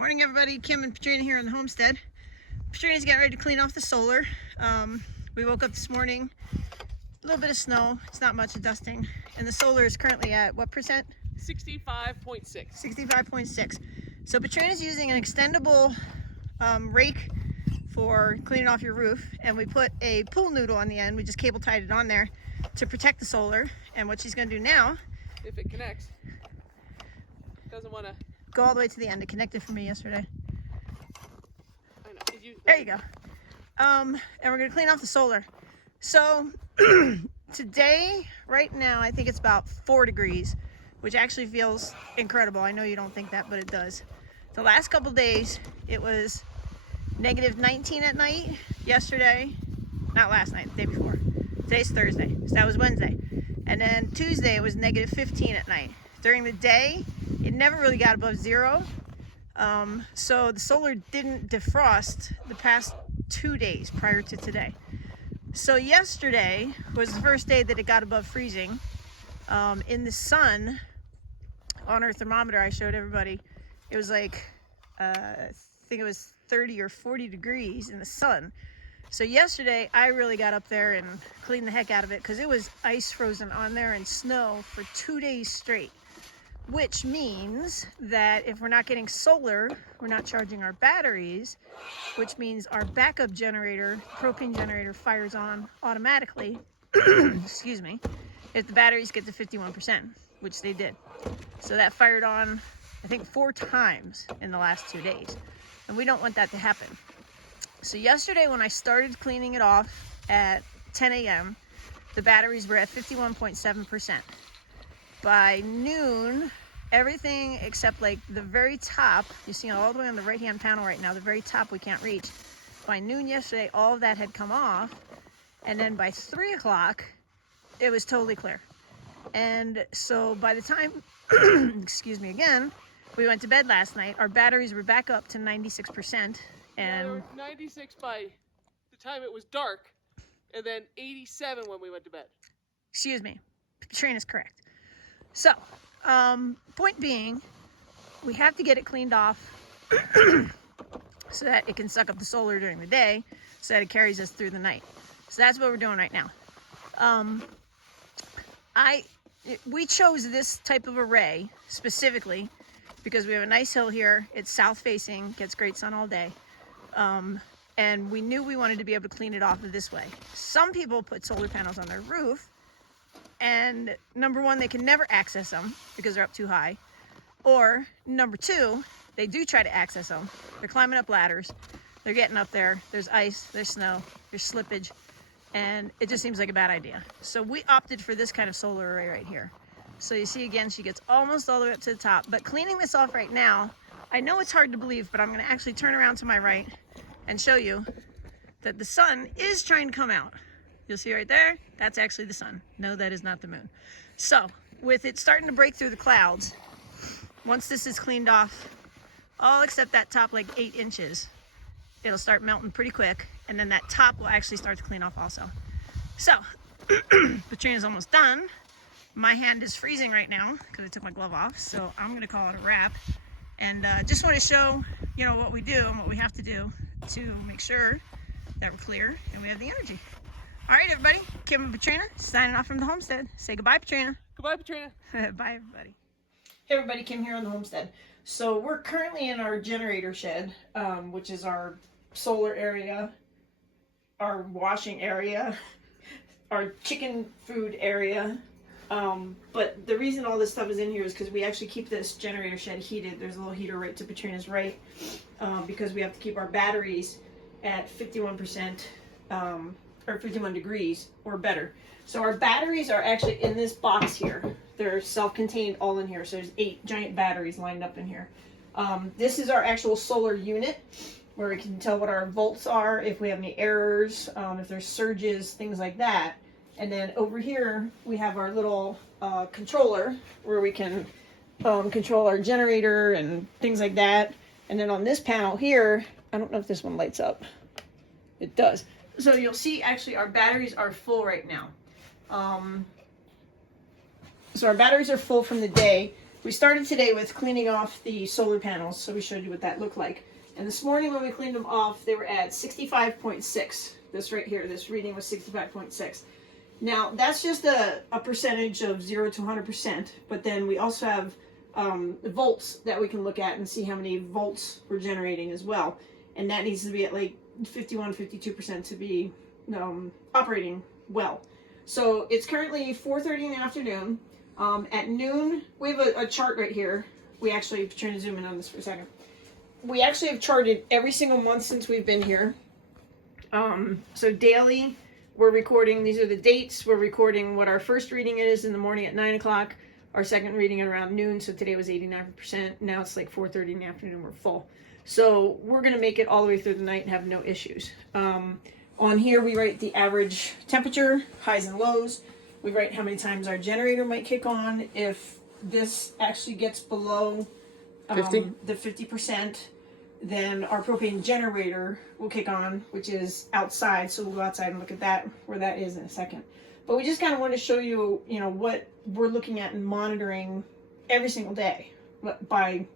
Morning everybody, Kim and Patrina here on the homestead. Patrina's getting ready to clean off the solar. We woke up this morning, a little bit of snow, it's not much of dusting, and the solar is currently at what percent? 65.6. 65.6. So Patrina's using an extendable rake for cleaning off your roof, and we put a pool noodle on the end. We just cable tied it on there to protect the solar. And what she's going to do now, if it connects, doesn't want to go all the way to the end. It connected for me yesterday. I know. There you go. And we're going to clean off the solar. So today, right now, I think it's about 4 degrees, which actually feels incredible. I know you don't think that, but it does. The last couple days, it was negative 19 at night. Yesterday, not last night, the day before. Today's Thursday, so that was Wednesday. And then Tuesday, it was negative 15 at night. During the day, it never really got above zero. So the solar didn't defrost the past 2 days prior to today. So yesterday was the first day that it got above freezing. In the sun, on our thermometer I showed everybody, it was like, I think it was 30 or 40 degrees in the sun. So yesterday I really got up there and cleaned the heck out of it because it was ice frozen on there and snow for 2 days straight. Which means that if we're not getting solar, we're not charging our batteries, which means our backup generator, propane generator, fires on automatically, excuse me, if the batteries get to 51%, which they did. So that fired on, I think, 4 times in the last 2 days. And we don't want that to happen. So yesterday when I started cleaning it off at 10 a.m., the batteries were at 51.7%. By noon, everything except like the very top, you see all the way on the right hand panel right now, the very top we can't reach. By noon yesterday, all of that had come off. And then by 3 o'clock, it was totally clear. And so by the time, excuse me again, we went to bed last night, our batteries were back up to 96%. And yeah, they were 96 by the time it was dark, and then 87 when we went to bed. Excuse me, Patrina's correct. So, point being, we have to get it cleaned off so that it can suck up the solar during the day, so that it carries us through the night. So that's what we're doing right now. We chose this type of array specifically because we have a nice hill here. It's south facing, gets great sun all day. And we knew we wanted to be able to clean it off this way. Some people put solar panels on their roof, and number one, they can never access them because they're up too high. Or number two, they do try to access them. They're climbing up ladders. They're getting up there. There's ice, there's snow, there's slippage, and it just seems like a bad idea. So we opted for this kind of solar array right here. So you see again, she gets almost all the way up to the top. But cleaning this off right now, I know it's hard to believe, but I'm gonna actually turn around to my right and show you that the sun is trying to come out. You'll see right there, that's actually the sun. No, that is not the moon. So, with it starting to break through the clouds, once this is cleaned off, all except that top like 8 inches, it'll start melting pretty quick, and then that top will actually start to clean off also. So, Patrina's almost done. My hand is freezing right now because I took my glove off, so I'm gonna call it a wrap. And just want to show, you know, what we do and what we have to do to make sure that we're clear and we have the energy. All right, everybody, Kim and Patrina signing off from the homestead. Say goodbye, Patrina. Goodbye, Patrina. Bye, everybody. Hey, everybody, Kim here on the homestead. So we're currently in our generator shed, which is our solar area, our washing area, our chicken food area. But the reason all this stuff is in here is because we actually keep this generator shed heated. There's a little heater right to Patrina's right, because we have to keep our batteries at 51%, or 51 degrees or better. So our batteries are actually in this box here. They're self-contained all in here. So there's 8 giant batteries lined up in here. This is our actual solar unit where we can tell what our volts are, if we have any errors, if there's surges, things like that. And then over here we have our little controller where we can control our generator and things like that. And then on this panel here, I don't know if this one lights up. It does. So you'll see actually our batteries are full right now. So our batteries are full from the day. we started today with cleaning off the solar panels, so we showed you what that looked like. And this morning when we cleaned them off, they were at 65.6. This right here, this reading was 65.6. Now, that's just a percentage of 0 to 100%, but then we also have volts that we can look at and see how many volts we're generating as well. And that needs to be at like 51, 52% to be operating well. So it's currently 4:30 in the afternoon. At noon, we have a chart right here. We actually, trying to zoom in on this for a second. We actually have charted every single month since we've been here. So daily, we're recording, these are the dates. We're recording what our first reading is in the morning at 9 o'clock. Our second reading at around noon. So today was 89%. Now it's like 4:30 in the afternoon. We're full. So we're going to make it all the way through the night and have no issues. On here, we write the average temperature, highs and lows. We write how many times our generator might kick on. If this actually gets below 50? The 50%, then our propane generator will kick on, which is outside. So we'll go outside and look at that, where that is in a second. But we just kind of want to show you, what we're looking at and monitoring every single day by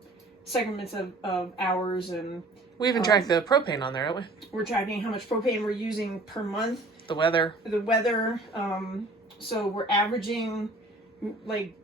segments of hours. And we even track the propane on there, don't we? we're tracking how much propane we're using per month. The weather. The weather. So we're averaging like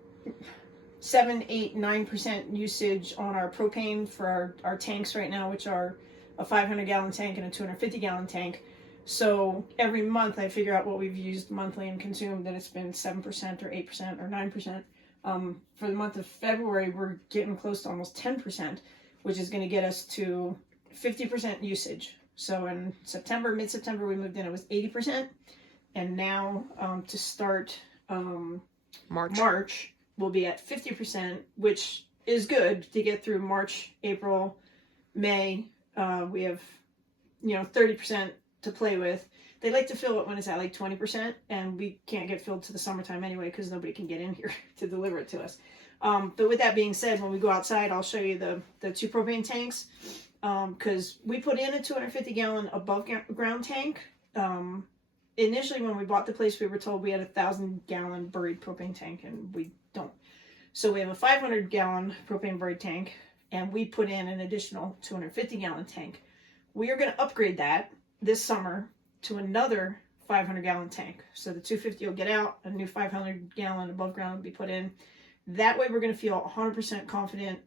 7, 8, 9% usage on our propane for our tanks right now, which are a 500-gallon tank and a 250-gallon tank. So every month I figure out what we've used monthly and consumed, and it's been 7% or 8% or 9%. For the month of February, we're getting close to almost 10%, which is going to get us to 50% usage. So in September, mid-September, we moved in, it was 80%. And now to start March, we'll be at 50%, which is good to get through March, April, May. We have, 30% to play with. They like to fill it when it's at like 20%, and we can't get filled to the summertime anyway because nobody can get in here to deliver it to us. But with that being said, when we go outside, I'll show you the 2 propane tanks, because we put in a 250-gallon above ground tank. Initially, when we bought the place, we were told we had a 1,000-gallon buried propane tank, and we don't. So we have a 500-gallon propane buried tank, and we put in an additional 250-gallon tank. We are going to upgrade that this summer to another 500-gallon tank. So the 250 will get out, a new 500-gallon above ground will be put in. That way we're going to feel 100% confident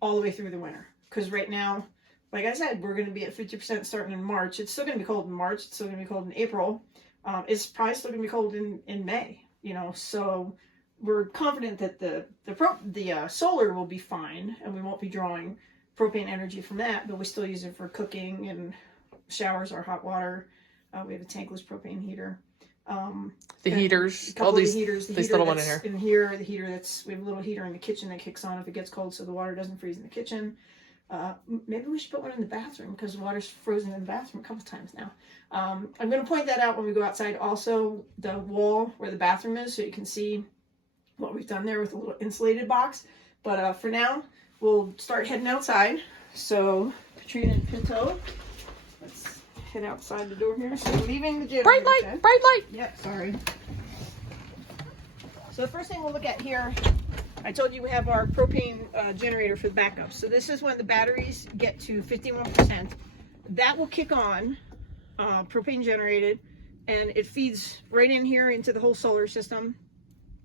all the way through the winter. Because right now, like I said, we're going to be at 50% starting in March. It's still going to be cold in March. It's still going to be cold in April. It's probably still going to be cold in May. So we're confident that the solar will be fine, and we won't be drawing propane energy from that, but we still use it for cooking and showers or hot water. We have a tankless propane heater. The heaters, all these heaters. these little one in here. The heater we have a little heater in the kitchen that kicks on if it gets cold, so the water doesn't freeze in the kitchen. Maybe we should put one in the bathroom because the water's frozen in the bathroom a couple times now. I'm going to point that out when we go outside. Also, the wall where the bathroom is, so you can see what we've done there with a little insulated box. But for now, we'll start heading outside. So Katrina and Pinto, let's head outside the door here. So leaving the gym. Bright light, bright light. Yep, sorry. So the first thing we'll look at here, I told you we have our propane generator for the backup. So this is when the batteries get to 51%. That will kick on, propane generated, and it feeds right in here into the whole solar system.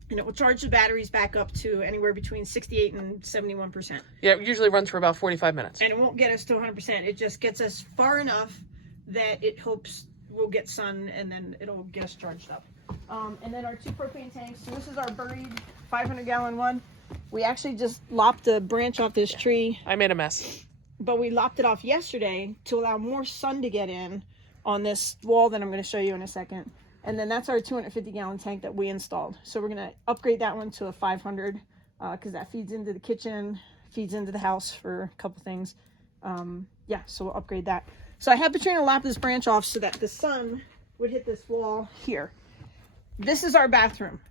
And it will charge the batteries back up to anywhere between 68 and 71%. Yeah, it usually runs for about 45 minutes. And it won't get us to 100%. It just gets us far enough that it hopes we'll get sun, and then it'll get us charged up. And then our 2 propane tanks. So this is our buried 500-gallon one. We actually just lopped a branch off this tree. I made a mess. But we lopped it off yesterday to allow more sun to get in on this wall that I'm going to show you in a second. And then that's our 250-gallon tank that we installed. So we're going to upgrade that one to a 500 because that feeds into the kitchen, feeds into the house for a couple things. So we'll upgrade that. So I had Katrina lop this branch off so that the sun would hit this wall here. This is our bathroom.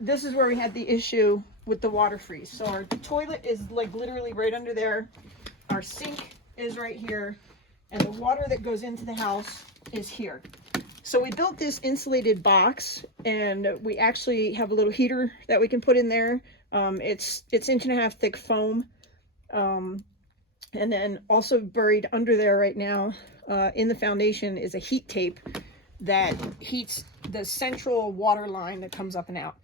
This is where we had the issue with the water freeze. So our toilet is like literally right under there. Our sink is right here. And the water that goes into the house is here. So we built this insulated box, and we actually have a little heater that we can put in there. It's 1.5 inch thick foam. And then also buried under there right now, in the foundation, is a heat tape that heats the central water line that comes up and out.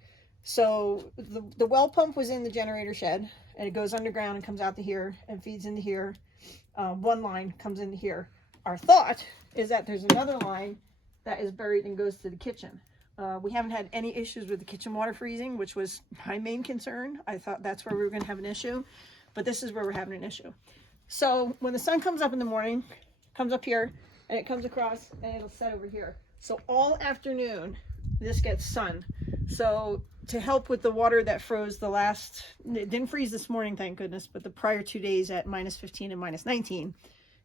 So the well pump was in the generator shed, and it goes underground and comes out to here and feeds into here. One line comes into here. Our thought is that there's another line that is buried and goes to the kitchen. We haven't had any issues with the kitchen water freezing, which was my main concern. I thought that's where we were going to have an issue, but this is where we're having an issue. So when the sun comes up in the morning, it comes up here, and it comes across, and it'll set over here. So all afternoon, this gets sun. So to help with the water that froze it didn't freeze this morning, thank goodness, but the prior 2 days at -15 and -19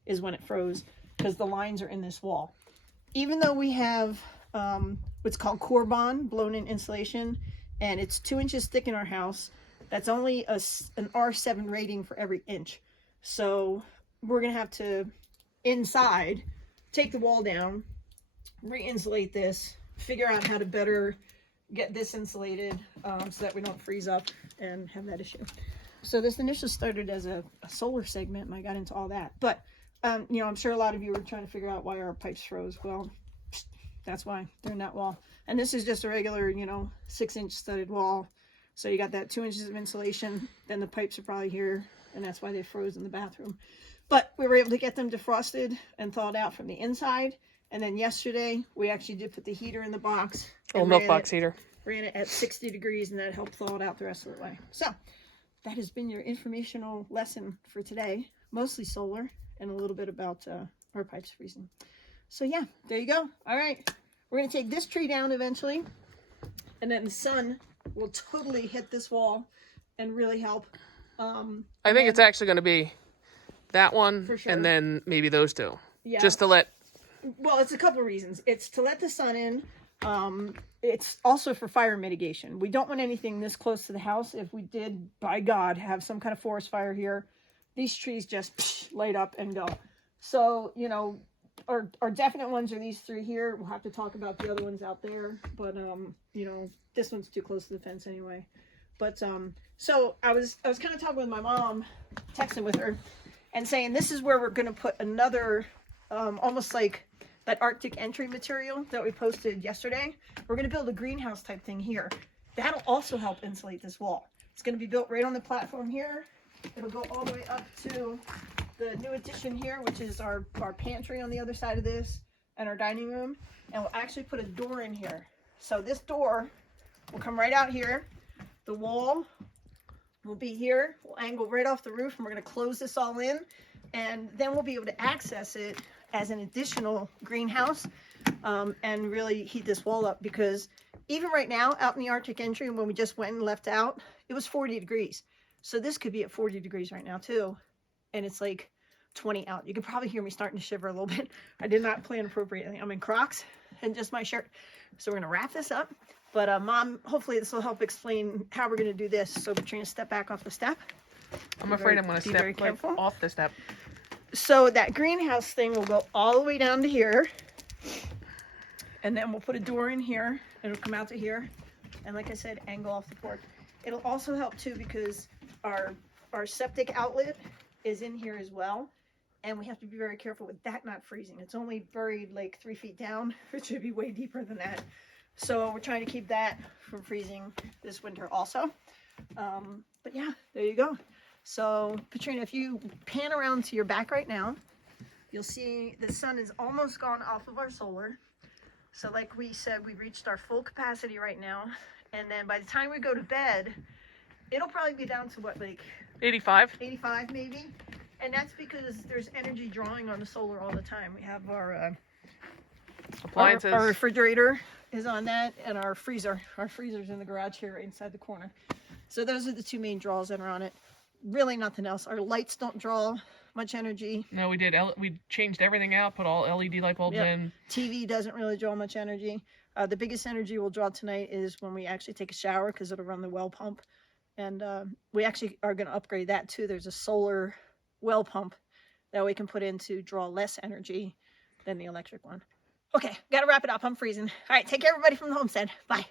is when it froze, because the lines are in this wall. Even though we have what's called core bond, blown-in insulation, and it's 2 inches thick in our house, that's only an R7 rating for every inch. So we're gonna have to, inside, take the wall down, re-insulate this, figure out how to better get this insulated, so that we don't freeze up and have that issue. So this initially started as a solar segment, and I got into all that. But, you know, I'm sure a lot of you were trying to figure out why our pipes froze. Well, that's why they're in that wall. And this is just a regular, 6-inch studded wall. So you got that 2 inches of insulation, then the pipes are probably here, and that's why they froze in the bathroom. But we were able to get them defrosted and thawed out from the inside. And then yesterday, we actually did put the heater in the box. Little milk box heater. Ran it at 60 degrees, and that helped thaw it out the rest of the way. So that has been your informational lesson for today. Mostly solar and a little bit about our pipes freezing. So yeah, there you go. All right, we're going to take this tree down eventually, and then the sun will totally hit this wall and really help. I think it's actually going to be that one, For sure. and then maybe those two. Yeah. Just to let... Well, it's a couple of reasons. It's to let the sun in. It's also for fire mitigation. We don't want anything this close to the house. If we did, by God, have some kind of forest fire here, these trees just light up and go. So, our definite ones are these 3 here. We'll have to talk about the other ones out there. But, this one's too close to the fence anyway. But, so I was kind of talking with my mom, texting with her, and saying this is where we're going to put another, almost like that Arctic entry material that we posted yesterday. We're going to build a greenhouse type thing here. That'll also help insulate this wall. It's going to be built right on the platform here. It'll go all the way up to the new addition here, which is our pantry on the other side of this, and our dining room. And we'll actually put a door in here. So this door will come right out here. The wall will be here. We'll angle right off the roof, and we're going to close this all in. And then we'll be able to access it as an additional greenhouse, and really heat this wall up, because even right now out in the Arctic entry, when we just went and left out, it was 40 degrees. So this could be at 40 degrees right now too, and it's like 20 out. You can probably hear me starting to shiver a little bit. I did not plan appropriately. I'm in Crocs and just my shirt. So we're gonna wrap this up. But Mom, hopefully this will help explain how we're gonna do this. So Katrina, step back off the step. I'm afraid I'm going to step like off the step. So that greenhouse thing will go all the way down to here, and then we'll put a door in here. It'll come out to here, and like I said, angle off the porch. It'll also help too, because our septic outlet is in here as well, and we have to be very careful with that not freezing. It's only buried like 3 feet down. It should be way deeper than that. So we're trying to keep that from freezing this winter also. But yeah, there you go. So, Katrina, if you pan around to your back right now, you'll see the sun is almost gone off of our solar. So like we said, we've reached our full capacity right now. And then by the time we go to bed, it'll probably be down to what, like 85? 85 maybe. And that's because there's energy drawing on the solar all the time. We have our Appliances. Our refrigerator is on that, and our freezer. Our freezer's in the garage here, right inside the corner. So those are the 2 main draws that are on it. Really nothing else. Our lights don't draw much energy. No, we did. We changed everything out, put all LED light bulbs in. TV doesn't really draw much energy. The biggest energy we'll draw tonight is when we actually take a shower, because it'll run the well pump. And we actually are going to upgrade that too. There's a solar well pump that we can put in to draw less energy than the electric one. Okay, gotta wrap it up. I'm freezing. All right, take care, everybody from the homestead. Bye.